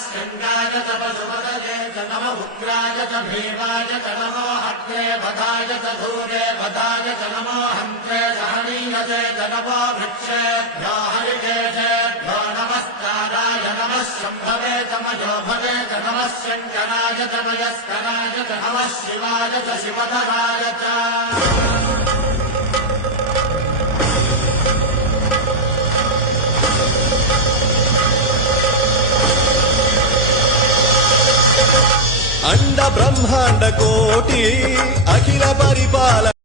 शृङ्गाय च पशुपतये च नम उग्राय च भीमाय च नमो हत्ये वधाय च धूरे वधाय च नमो हन्त्रे सहनीयते च नमो वृक्षेभ्यो हरिकेशेभ्यो नमस्काराय नमः शम्भवे च मयोभवे च नमः शङ्कराय च मयस्कराय च नमः शिवाय च शिवधराय च अंड ब्रह्मांड कोटि अखिल परिपाल